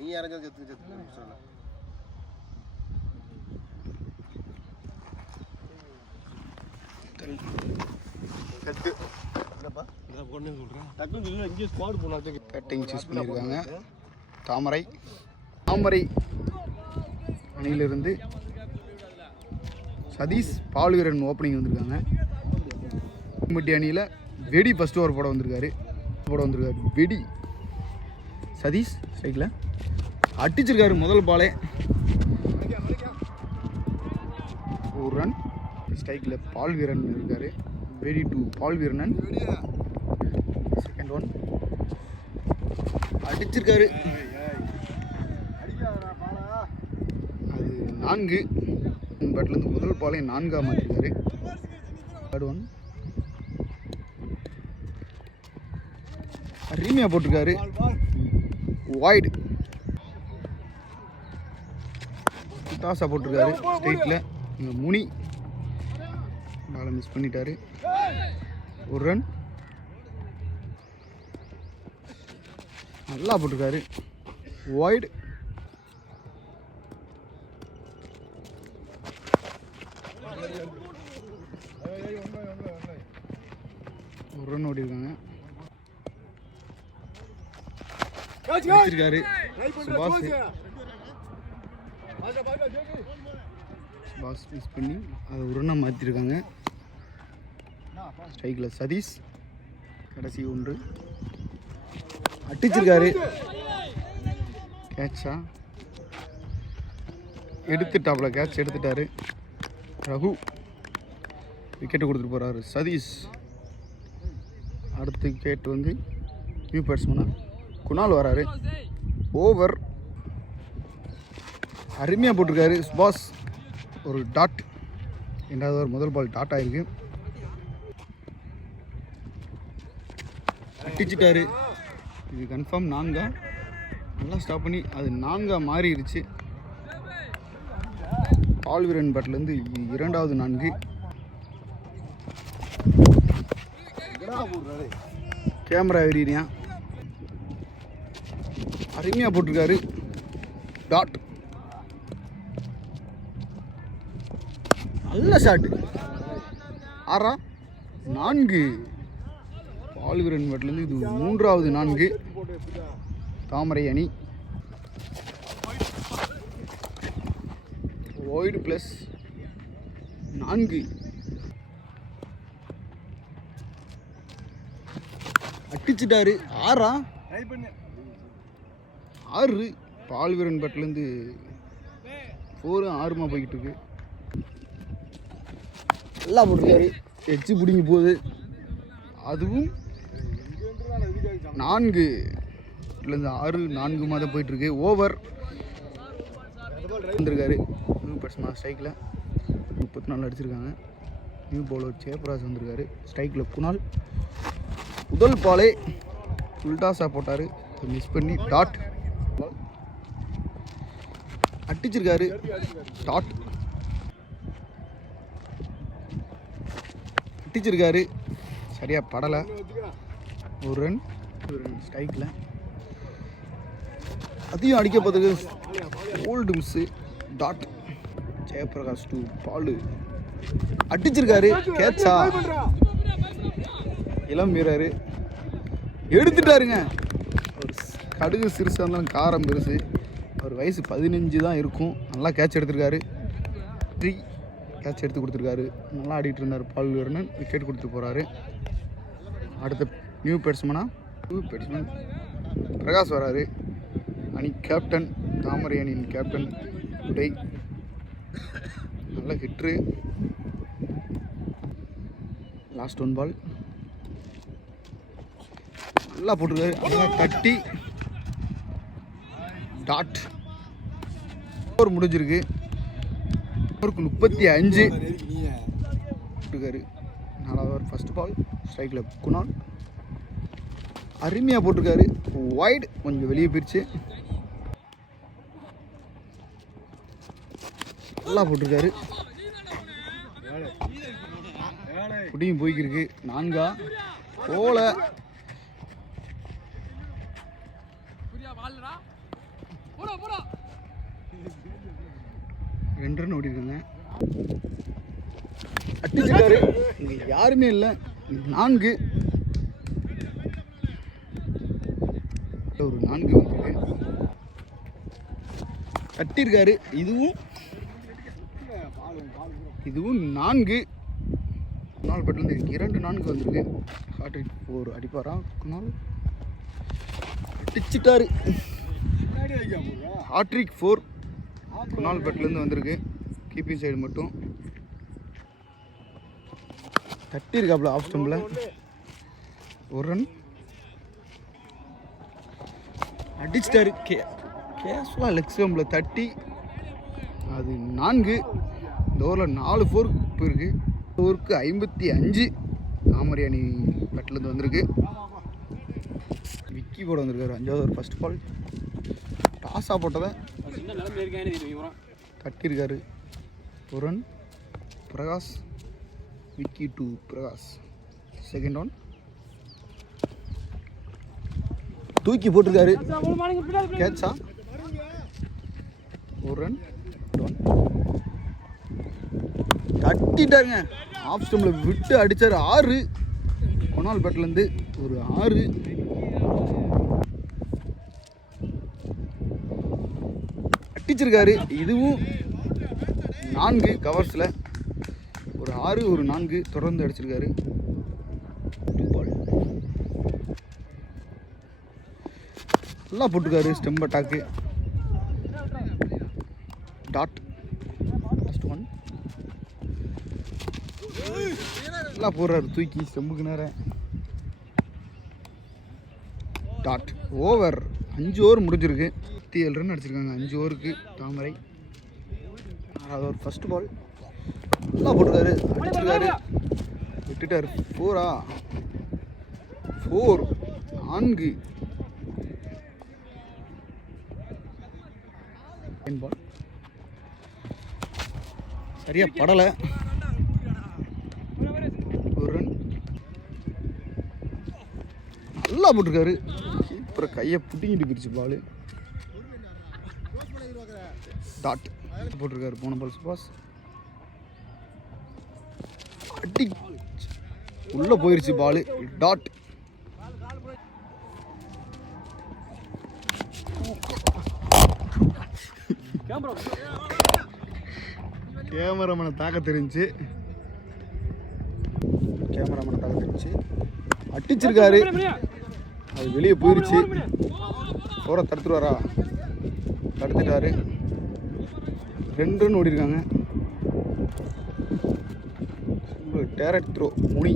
நீ யாராச்சும் செத்து சொல்ல கட்டு கட்டிங் சூஸ் பண்ணியிருக்காங்க. தாமரை அணியிலிருந்து சதீஷ் பால்வீரன் ஓப்பனிங் வந்திருக்காங்க. கும்பட்டி அணியில் வெடி ஃபஸ்ட் ஓவர் போட வந்திருக்காரு. வெடி சதீஷ் ஸ்ட்ரைக்கில் அடிச்சிருக்காரு முதல் பாலே. ஒரு ரன். ஸ்ட்ரைக்கில் பால்வீரன் இருக்காரு. வெடி டு பால்வீரன். செகண்ட் ஒன் அடிச்சிருக்காரு. அது 4. பேட்லேருந்து முதல் பாலே 4 மாற்றிருக்காரு. தேர்ட் ஒன் அருமையாக போட்டிருக்காரு. வைடு டாஸாக போட்டிருக்காரு. ஸ்ட்ரைட்டில் முனி பாலை மிஸ் பண்ணிட்டாரு. ஒரு ரன். நல்லா போட்டிருக்காரு. வைடு. ஒரு ரன் ஓடிருக்காங்க. வச்சிருக்காரு பாஸ் மிஸ் பண்ணி அதை ஒரு ரன்னாக மாற்றிருக்காங்க. ஸ்ட்ரைக்கில் சதீஷ் கடைசி ஒன்று அடிச்சிருக்காரு. கேட்சா எடுத்துட்டாப்ல. கேட்ச் எடுத்துட்டாரு. ரகு விக்கெட்டு கொடுத்துட்டு போகிறாரு. சதீஷ் அடுத்த விக்கெட் வந்து நியூ பேட்ஸ்மேனாக குணால் வராரு. ஓவர் அருமையாக போட்டிருக்காரு. சுபாஷ் ஒரு டாட். ரெண்டாவது ஓவர் முதல் பால் டாட் ஆகிருக்கு. அடிச்சிட்டாரு. இது கன்ஃபார்ம் 4. நல்லா ஸ்டாப் பண்ணி அது 4 மாறிடுச்சு. பால்வீரன் பேட்லேருந்து 2வது 4. கேமரா எறியா அருமையாக போட்டிருக்காரு. டாட். நல்ல ஷாட்டு. 6 4. பால்வீரன் பேட்லேருந்து இது 3வது 4. தாமரை அணி வைடு ப்ளஸ் 4. அடிச்சிட்டாரு. 6. பால்வீரன் பேட்லேருந்து 4 6 போய்கிட்டு இருக்கு. நல்லா போட்டிருக்காரு. எச்சு பிடிங்கி போகுது. அதுவும் 4லேருந்து 6 4 மாதம் போயிட்டுருக்கு. ஓவர் வந்திருக்காரு. நியூ பேட்ஸ்மேன் ஸ்ட்ரைக்கில் 34 அடிச்சிருக்காங்க. நியூ பவுலர் ஜெயபிரகாஷ் வந்திருக்காரு. ஸ்ட்ரைக்கில் குணால். முதல் பாலே உல்டாஸா போட்டார். மிஸ் பண்ணி டாட் அடிச்சிருக்காரு. டாட் அடிச்சிருக்காரு. சரியாக படலை. ஒரு ரன். ஸ்ட்ரைக்கில் அதையும் அடிக்கப்பட்டது. ஓல்டு miss. Dot. Jayaprakash to Balu அடிச்சிருக்காரு. கேட்சா. இளம் வீரர் எடுத்துட்டாருங்க. ஒரு கடுகு சிறுசாக இருந்தாலும் காரம் பெருசு. ஒரு வயசு 15 தான் இருக்கும். நல்லா கேட்ச் எடுத்திருக்காரு. 3 கேட்ச் எடுத்து கொடுத்துருக்காரு. நல்லா ஆடிட்டு இருந்தார் பால்வீரன். விக்கெட் கொடுத்துட்டு போகிறாரு. அடுத்த நியூ பேட்ஸ்மேன் பிரகாஷ் வராரு. அணி கேப்டன். தாமரை அணியின் கேப்டன் உடை. நல்ல ஹிட்ரு. லாஸ்ட் 1 பால் நல்லா போட்டிருக்காரு. அதெல்லாம் கட்டி டாட். ஓவர் முடிஞ்சிருக்கு. ஓவருக்கு 35 போட்டிருக்காரு. 4வது ஓவர் ஃபர்ஸ்ட் பால். ஸ்ட்ரைக்கில் குணால் அருமையாக போட்டிருக்காரு. வைடு கொஞ்சம் வெளியே போயிடுச்சு. நல்லா போட்டிருக்காரு. புடியும் போய்க்கிருக்கு. 4 போல 2 ரன் ஓடி இருக்காங்க. அடிச்சிட்டாரு. இங்க யாருமே இல்லை. 4 ஒரு 4 வந்து தட்டிருக்காரு. இதுவும் 4. குணால் பட்டிலேருந்து 2 4 வந்திருக்கு. ஹாட்ரிக் 4 அடிப்பாரா குணால்? அடிச்சிட்டாரு. ஹாட்ரிக் 4 குணால் பட்டிலேருந்து வந்திருக்கு. கீப்பிங் சைடு மட்டும் தட்டிருக்காப்புல ஆஃப் ஸ்டம்பில். 1 ரன் அடிச்சிட்டாரு. கேஷுவலாக லெக் ஸ்டம்பில் தட்டி அது 4. இந்த ஓவரில் 4 4 போயிருக்கு. ஓவருக்கு 55. தாமரை அணி பட்டிலேருந்து வந்திருக்கு. விக்கி போட வந்திருக்காரு. 5வது ஓவர் ஃபர்ஸ்ட் பால். டாஸாக போட்டதை தட்டியிருக்காரு. 1 run Prakash. Vicky to Prakash. Second one தூக்கி போட்டிருக்காரு. கேட்சா? 1 ரன் தட்டிட்டாருங்க. ஆஃப் ஸ்டம்பில் விட்டு அடித்தார். 6. கொனால் பேட்லேருந்து ஒரு 6. அடிச்சிருக்காரு. இதுவும் 4 கவர்ஸில் ஒரு 6 ஒரு 4 தொடர்ந்து அடிச்சிருக்காரு. 2 பால் நல்லா போட்டுருக்காரு. Stump attack. Dot first one நல்லா போடுறாரு. தூக்கி ஸ்டெம்புக்கு நேரம். டாட். ஓவர். 5 ஓவர் முடிஞ்சிருக்கு. 7 ரன் அடிச்சிருக்காங்க 5 ஓவருக்கு தாமரை. 6வது ஓவர் ஃபர்ஸ்ட் பால் நல்லா போட்டுருக்காரு. அடிச்சிருக்காரு. விட்டுட்டார். 4 4 பால் சரியா படலை. 1 ரன் நல்லா போட்டிருக்காரு. அப்புறம் கையை புட்டிங்கிட்டு போயிடுச்சு பால். டாட் போட்டிருக்காரு. போன பால் சுபாஷ் அடி உள்ள போயிருச்சு பால். டாட். கேமராமேனை தாக்க தெரிஞ்சு அடிச்சிருக்காரு. அது வெளியே போயிருச்சு. போற தடுத்துருவாரா? தடுத்துட்டாரு. 2 ரன் ஓடி இருக்காங்க. டேரக்ட் த்ரோ முனி.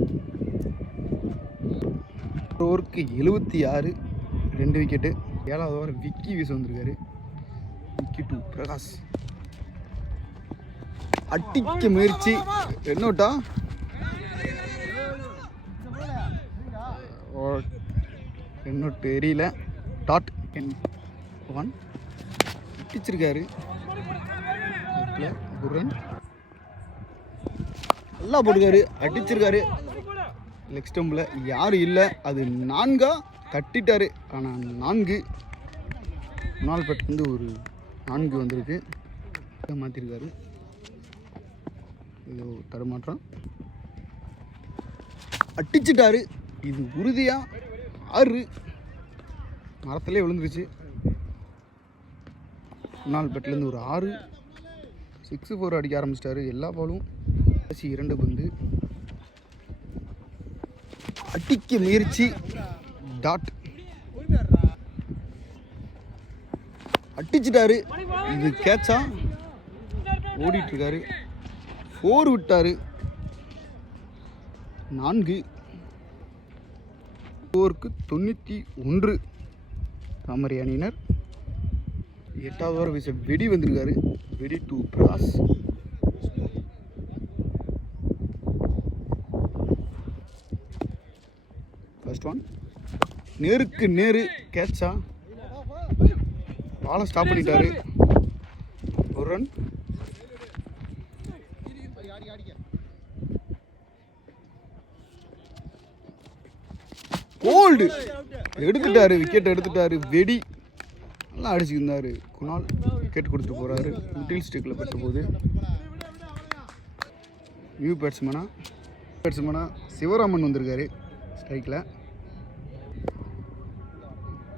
ஓவருக்கு 76. 2 விக்கெட்டு. 7வது ஓவர் விக்கி வீச வந்திருக்காரு. விக்கி டு பிரகாஷ். அடிக்க முயற்சி. என்னோட்டா என்னோட்டு தெரியல. டாட். 1 அடிச்சிருக்காரு. 1 ரன் நல்லா போட்டுக்காரு. அடிச்சிருக்காரு. லெக் ஸ்டம்பில் யாரும் இல்லை. அது 4 தட்டிட்டாரு. ஆனால் 4 நாள் பட்டு ஒரு 4 வந்திருக்கு. மாற்றிருக்காரு. இது தடுமாற்றம். அடிச்சிட்டாரு. இது உறுதியாக 6 மரத்திலே விழுந்துருச்சு. நாள் பெட்டிலேருந்து ஒரு 6. 6 4 அடிக்க ஆரம்பிச்சிட்டாரு. எல்லா பாலும் 2 பந்து அடிக்க முயற்சி. டாட். அடிச்சிட்டாரு. இது கேட்சா? ஓடிட்டு இருக்காரு. 4 விட்டாரு. 4 ஓவருக்கு 91. தாமரை அணியினர். 8வது ஓவர் வீச வெடி வந்திருக்காரு. வெடி டு பிரகாஷ். ஃபர்ஸ்ட் ஒன் நேருக்கு நேரு. கேட்சா? பாலை ஸ்டாப் பண்ணிட்டாரு. 1 ரன். கோல்டு எடுத்துட்டாரு. விக்கெட் எடுத்துட்டாரு. வெடி நல்லா அடிச்சுருந்தார் குணால். விக்கெட் கொடுத்து போகிறாரு. மிடில் ஸ்டிக்கில் பட்டு போகுது. நியூ பேட்ஸ்மேனா சிவராமன் வந்திருக்காரு ஸ்ட்ரைக்கில்.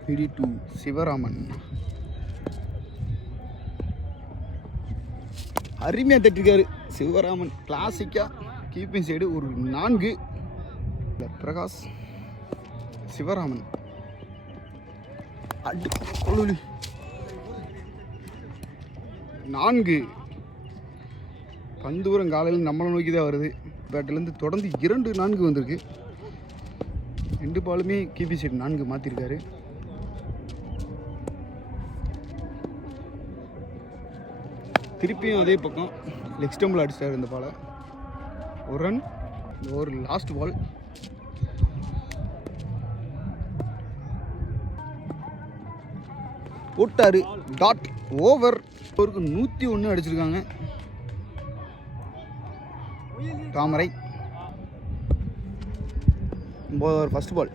PD2 சிவராமன் அருமையாக தட்டிருக்காரு சிவராமன். கிளாசிக்காக கீப்பிங் சைடு ஒரு 4. பிரகாஷ் சிவராமன் அடி 4. பந்துவரம் காலையில் நம்மளை நோக்கி தான் வருது. பேட்டிலேருந்து தொடர்ந்து 2-4 வந்திருக்கு. 2 பாலுமே கீப்பிங் சைடு 4 மாற்றிருக்காரு. திருப்பியும் அதே பக்கம் லெக் ஸ்டம்பில் அடிச்சிட்டார் இந்த பாலை. ஒரு ரன். ஒரு லாஸ்ட் பால். போட்டாரு. டாட். ஓவர். ஓவருக்கு 101 அடிச்சிருக்காங்க. தாமரை. ஃபர்ஸ்ட் பால்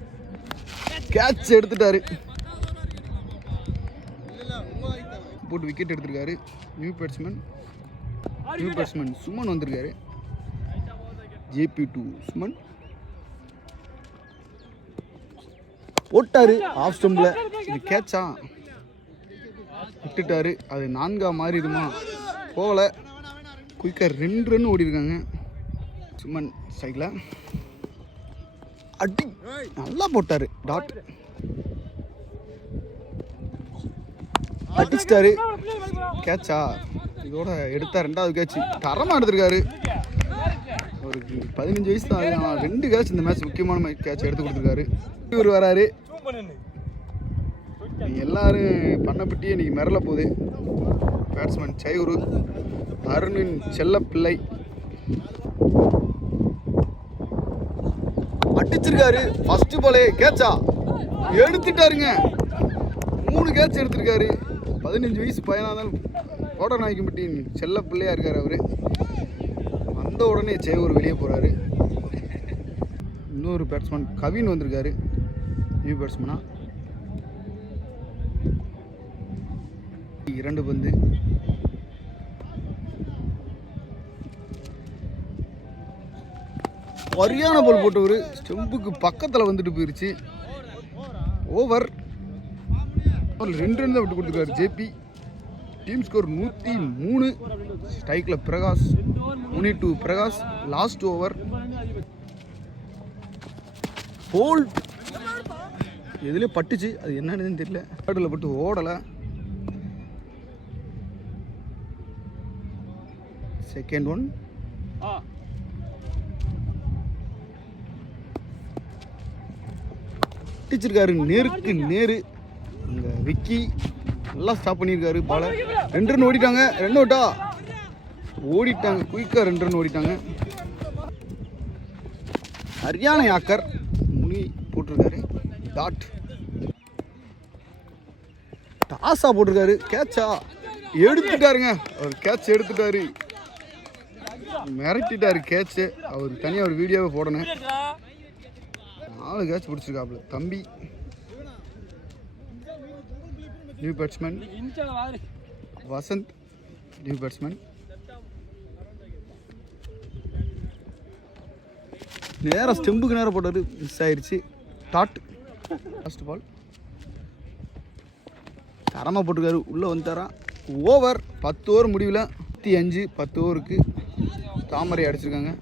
கேட்ச் எடுத்துட்டாரு. போட்டு விக்கெட் எடுத்திருக்காரு. நியூ பேட்ஸ்மேன் சுமன் வந்திருக்காரு. JP2 சுமன் போட்டாரு ஆஃப் ஸ்டம்பில். இது கேட்சா விட்டுட்டாரு. அது 4 மாறிடுமா போகல. குயிக்காக 2 ரன் ஓடி இருக்காங்க. சுமன் ஸ்ட்ரைக்கில் அடி நல்லா போட்டாரு. டாட் அடிச்சிட்டாரு. கேட்சா இதோட எடுத்தா 2வது கேட்ச். தரமாக எடுத்திருக்காரு. அவருக்கு 15 வயசு தான். 2 கேட்ச் இந்த மேட்ச் முக்கியமான கேட்ச் எடுத்து கொடுத்துருக்காரு. இவர் வராரு. எல்லாரும் பண்ணப்பட்டியே இன்னைக்கு மிரள போகுது. பேட்ஸ்மேன் சைகுரு அருணின் செல்ல பிள்ளை அடிச்சிருக்காரு. ஃபர்ஸ்ட் பாலே கேட்சா எடுத்துட்டாருங்க. 3 கேட்ச் எடுத்திருக்காரு. 15 வயசு பையனாக இருந்தாலும் கோடநாயக்கம்பட்டியின் செல்ல பிள்ளையாக இருக்கார் அவர். வந்த உடனே சேவூர் வெளியே போகிறாரு. இன்னொரு பேட்ஸ்மேன் கவின் வந்திருக்காரு. நியூ பேட்ஸ்மேனா. 2 பந்து. சரியான பால் போட்டவர் ஸ்டெம்புக்கு பக்கத்தில் வந்துட்டு போயிருச்சு. ஓவர். 2 ரன் தான் விட்டு கொடுத்துருக்காரு JP. Team score 103. ஸ்ட்ரைக்கில் Prakash. PD2 Prakash. Last over. போல்ட் எதுலேயே பட்டுச்சு. அது என்னன்னு தெரியல. காடில் பட்டு ஓடலை. Second one. அடிச்சிருக்காரு நேருக்கு நேரு. அங்கே விக்கி நல்லா ஸ்டாப் பண்ணியிருக்காரு பாலை. 2 ரன் ஓடிட்டாங்க. 2 அவுட்டா ஓடிட்டாங்க. குயிக்காக 2 ரன் ஓடிட்டாங்க. ஹரியானா யாக்கர் முனி போட்டிருக்காரு. டாட். டாஸா போட்டிருக்காரு. கேட்சா எடுத்துட்டாருங்க. அவர் கேட்ச் எடுத்துட்டாரு. மிரட்டிட்டாரு கேட்சு. அவர் தனியாக ஒரு வீடியோவை போடணும். 4 கேட்ச் பிடிச்சிருக்காப்புல தம்பி. New batsman Vasanth. New batsman நேராக ஸ்டெம்புக்கு நேரம் போட்டார். மிஸ் ஆயிடுச்சு. டாட். ஃபர்ஸ்ட் பால் தரமாக போட்டிருக்காரு. உள்ளே வந்துட்டாரா. ஓவர். 10 ஓவர் முடிவில் 105. 10 ஓவருக்கு தாமரை அடிச்சிருக்காங்க.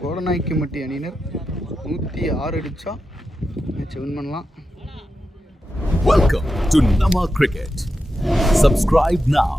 கோடநாயக்கம்பட்டி அணியினர் 106 அடிச்சா மேட்ச் வின் பண்ணலாம். Welcome to Nama Cricket. Subscribe now.